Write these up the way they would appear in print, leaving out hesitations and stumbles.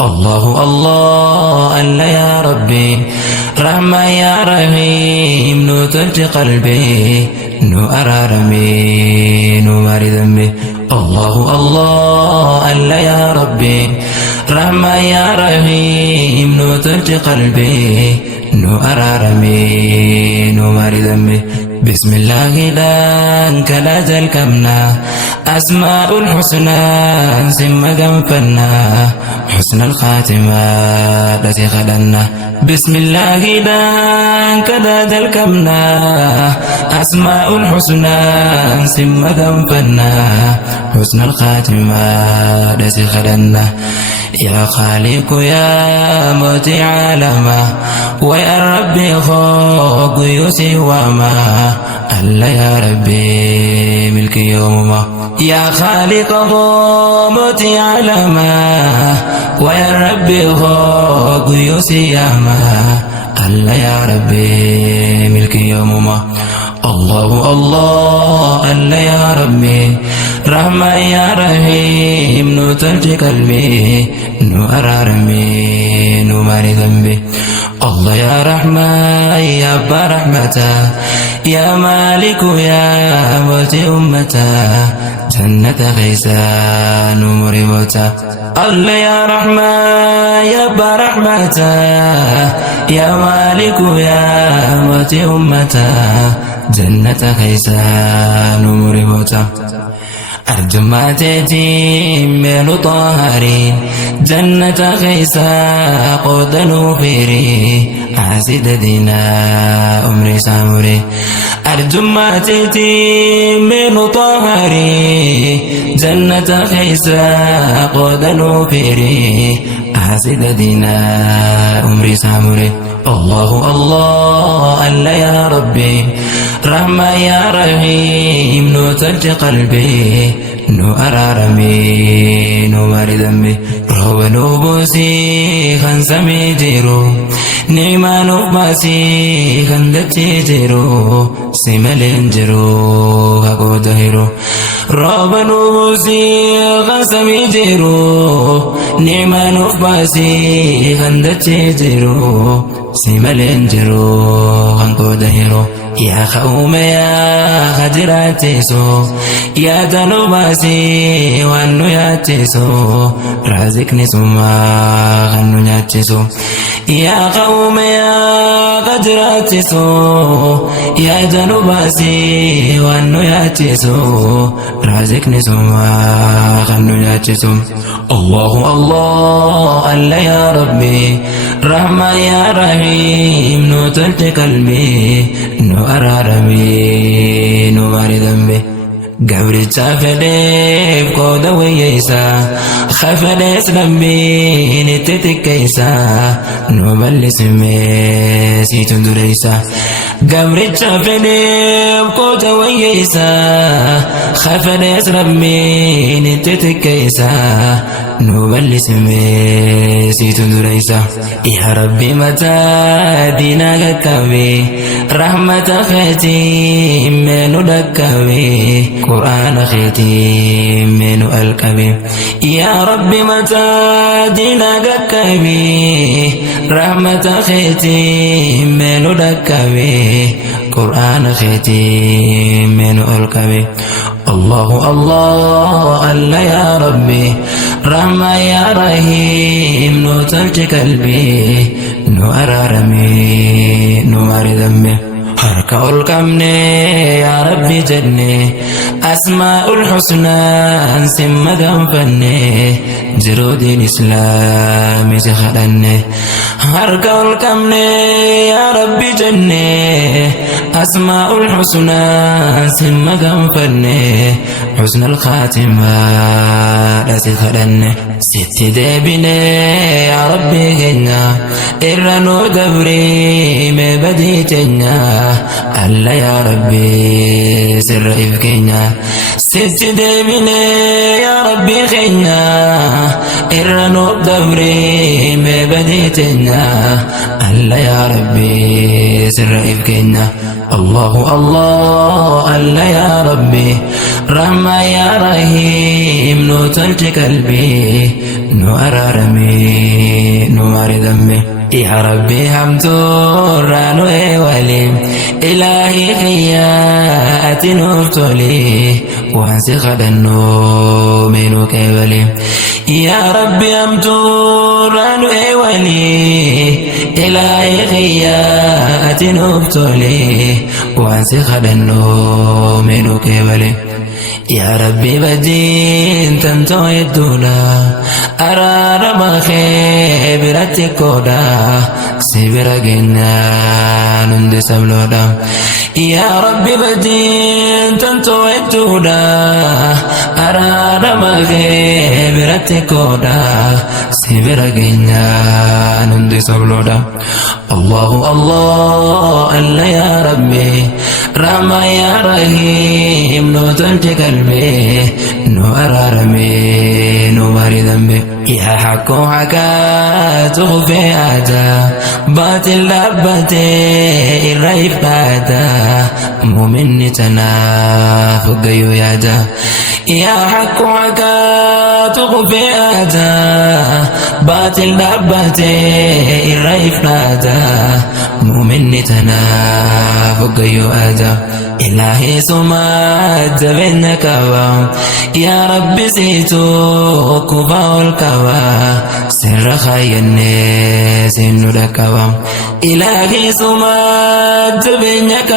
الله الله ألا يا ربي رحمة يا رحيم نو تلج قلبي نو أرارمي نو ماري ذنبي الله الله ألا يا ربي رحمة يا رحيم نو تلج قلبي نو أرارمي نو ماري ذنبي بسم الله لانك لا تلكمنا أسماء الحسنى سم قنفنا حسن الخاتمة التي خلنا بسم الله لانك لا تلكمنا أسماء الحسنى سم قنفنا حسن الخاتمة التي خلنا يا خالق يا موتي عالما ويا ربي خوق يوسي وما ألا يا ربي ملك يومما يا خالق موتي عالما ويا ربي خوق يوسي وما ألا يا ربي ملك يومما الله الله ألا يا ربي رحمة يا رحيم نو تلج قلبي نو أرارمي نو ماري ذنبي الله يا رحمة يا أبا رحمة يا مالك يا موت أمتا جنة غيسان مريموتا الله يا رحمة يا أبا رحمة يا مالك يا موت أمتا جنة غيسان مريموتا أرجماتي من طاهرين جنة غيسا قود نوفيري عزيد دينا أمري سامري أرجماتي من طاهرين جنة غيسا قود نوفيري عزيد دينا أمري سامري الله الله ألا يا ربي رحمة يا رحيم نو تلج قلبي نو أرارمي نو ماري ذنبي روب نوبوسي خنسمي جيرو نعمة نوباسي خندتي جيرو سيملين جيرو هكو دهيرو روب نوبوسي خنسمي جيرو نعمة نوباسي خندتي جيرو سيملين جيرو هكو دهيرو يا خوم يا خجراتيسو يا تنوباسي وانو ياتيسو رازقني سما غنو ياتيسو يا خوم يا خجراتيسو يا تنوباسي وانو ياتيسو رازقني سما غنو ياتيسو الله الله ألا يا ربي رحمة يا رحيم نو تلج قلبي نو أرارمي نو ماري ذنبي قبري تافديف قود ويسا خفديس ربي نتتكيسا نو بلس ميسي تندريسا قبري تافديف قود ويسا خفديس ربي نتتكيسا نو بلس ميسي تندريسا يا ربي متى دينا كبي رحمة خيتي منو دكبي قرآن خيتي منو الكبي يا ربي متى دينا كبي رحمة خيتي منو دكبي قرآن خيتي منو الكبي الله الله ألا يا ربي رحمة يا رحيم نو تلج قلبي نو أرارمي نو ماري ذنبي حركة الكمني يا ربي جني أسماء الحسنى سم قنفني جرود الإسلام سخلني حركة الكمني يا ربي جني أسماء الحسنى سم قنفني حسن الخاتمة لا تخلني ست ديبني يا ربي جنة إرنو دبري مبديتنا ألا يا ربي سر إفكنا ست ديبني يا ربي خينا إرنو دبري مبديتنا ألا يا ربي سر إفكنا الله الله ألا يا ربي رحمة يا رحيم نو تلج قلبي nu ararame nu mari dambe. يا ربي همتور نو ولي إلهي خيات نفتلي وانسي خدنو منو كبلي. يا ربي همتور نو ولي إلهي خيات نفتلي وانسي خدنو منو كبلي. يا ربي بدين تنتو يدولا أرار ما خبرتي كودا سبرا جنان ندي سبلودا. يا ربي بدين تنتو يدولا أرار ما خبرتي كودا سبرا جنان ندي سبلودا. الله الله الله يا ربي رحمة يا رحيم نو تنتي قلبي نو أرارمي نو ماري ذنبي. يا حكو حكا تخفي آتا باطل لبتي الرئيف باتا مؤمن تنافق يادا. يا حكو حكا تخفي آتا باطل لبتي الرئيف باتا مؤمن تنافق يادا. إلهي سمات بينك يا ربي سيتو كفا الكوا سر خيني سن ركوا. إلهي سمات بينك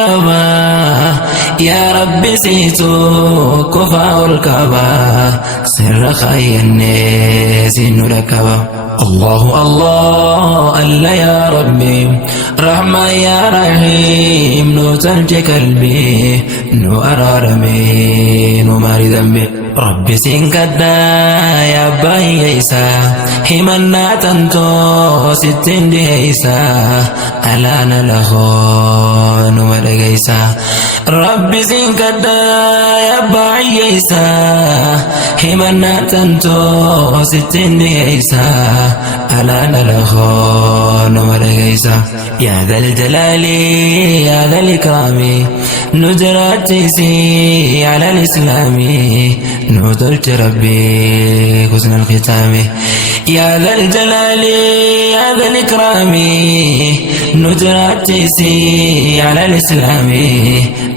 يا ربي سيتو كفا الكوا سر خيني سن ركوا. الله الله الله يا ربي رحمة يا رحيم نو تنجي قلبي نو أرارمي نو ماري ذنبي. ربي سنكدا يا باي عيسى همنا تنتو ستين دي عيسى ألانا لخون ودق عيسى. ربي سنكدا يا باي عيسى همنا تنتو ستين دي عيسى ألانا لخون ودق عيسى. يا ذا الجلال يا ذا الإكرام نجرتي على الإسلام نودلت ربي حسن الختام. يا ذا الجلال يا ذا الإكرام نجرتي على الإسلام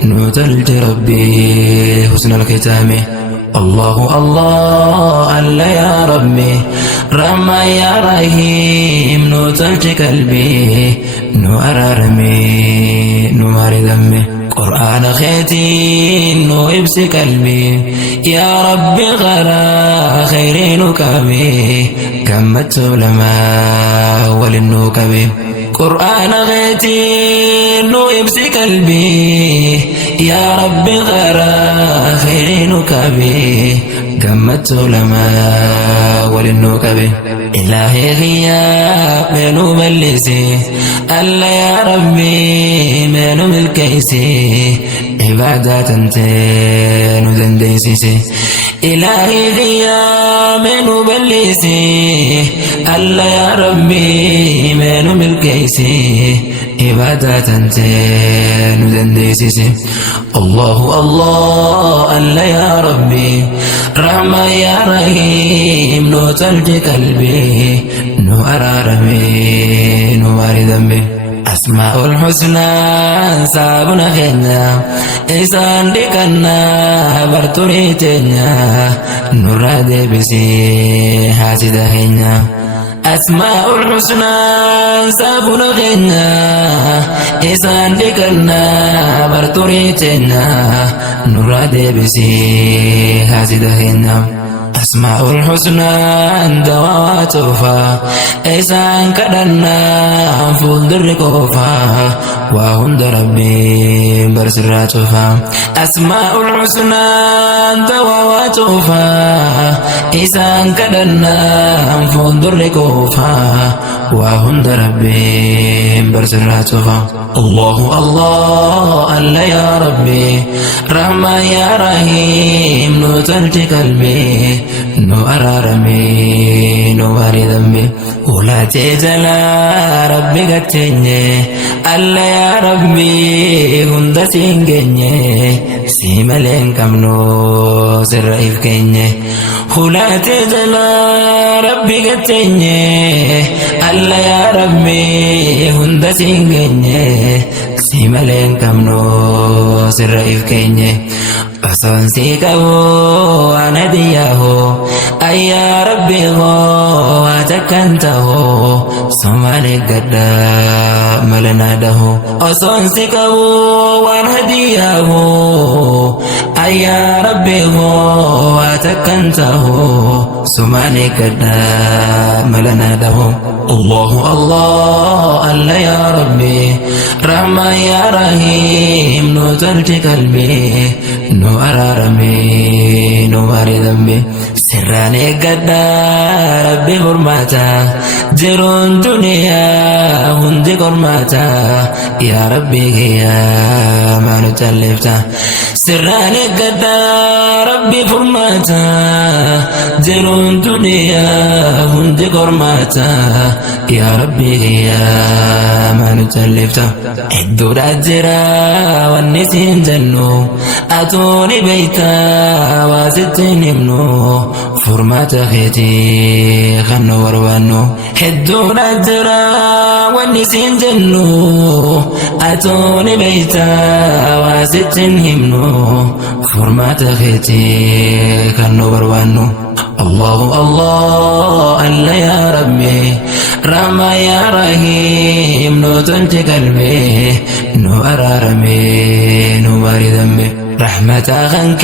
نودلت ربي حسن الختام. الله الله الله يا ربي رحمة يا رحيم نو تلجي قلبي نو أرارمي نو ماري ذنبي. قرآن خيتي نو إبسي قلبي يا ربي غرا خيرين كبي كمت علماء وللنوكبي. قرآن غيتي نو إبسي قلبي يا ربي غرا خيرين كبي كمت علماء وللنوكبي. إلهي غياب منو ملسي ألا يا ربي منو ملكيسي عبادات انتين ودنديسيسي. إلهي غياب منو ملسي ألا يا ربي منو ملكيسي عبادات انتين ودنديسيسي. الله الله الله يا ربي رحمة يا رحيم نو تلجي قلبي نو أرارمي نو ماري ذنبي. أسماء الحسنى سابنا خينا إسان ديكنا برطريتنا نورا دي بسي حاسد خينا. أسماء الحسنى سابنا خينا إسان ديكنا برطريتنا نورا دي بسي حاسد خينا. أسماء الحسنى دواتوفا إسان كدنا فولدر كوفا وهند ربي برسراتوفا. أسماء الحسنى دواتوفا إسان كدنا فولدر كوفا وهند ربي برسراتوفا. الله الله الله يا ربي رحمة يا رحيم نو تلجي قلبي nu araarame nu baari dambe ulaatee jalaa rabbi gatteenye alla yaa rabbi hunda siin geenye si malee hin qabnu sirra if keenye ulaatee jalaa rabbi gatteenye alla yaa rabbi hunda siin geenye si malee hin qabnu sirra if keenye osoon si qabu ana diyaahu ayyaa rabbi hoo takkan tahu somali gadda malanadahu osoon si qabu waan hadiyahu ayyaa rabbi hoo takkan tahu somali gadda malanadahu الله الله الله يا ربي رحمن يا رحيم نو ترجي قلبي نو أرارمي نو ماري ذنبي سراني قد ربي حرماتا جرون دنيا هندي قرماتا يا ربي يا ما نتلفتا سراني قد ربي حرماتا جرون دنيا هندي قرماتا يا ربي يا ما نتلفتا الدور الجرا والنسين جنو أتوني بيتا وستين ابنو فرمات خيتي خنو وروانو الدور الجرا والنسين جنو أتوني بيتا وستين ابنو فرمات خيتي خنو وروانو الله الله الله يا ربي رحمة يا رحيم نو تنتي قلبي نو أرارمي نو باري ذنبي رحمة أخنك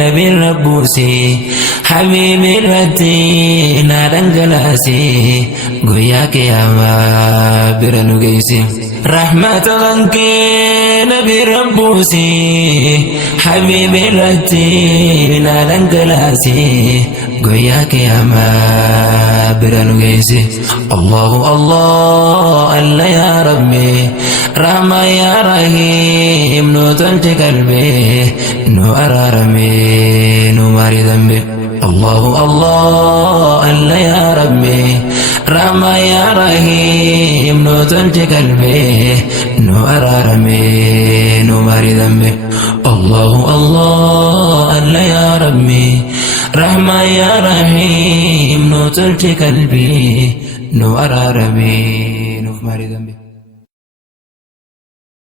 نبي الربوسي حبيبي الرتي نارن جلاسي قوياك يا ما برنو قيسي رحمة أخنك نبي الربوسي حبيبي الرتي نارن جلاسي قوياك يا ما برنو قيسي الله الله الله يا ربي رحمة يا رحيم نو تنتي قلبي نو أرارمي نو ماري ذنبي الله الله الله يا ربي رحمة يا رحيم نو تنتي قلبي نو أرارمي نو ماري ذنبي الله الله الله يا ربي رحمة يا رحيم نو تنتي قلبي نو أرارمي نو ماري ذنبي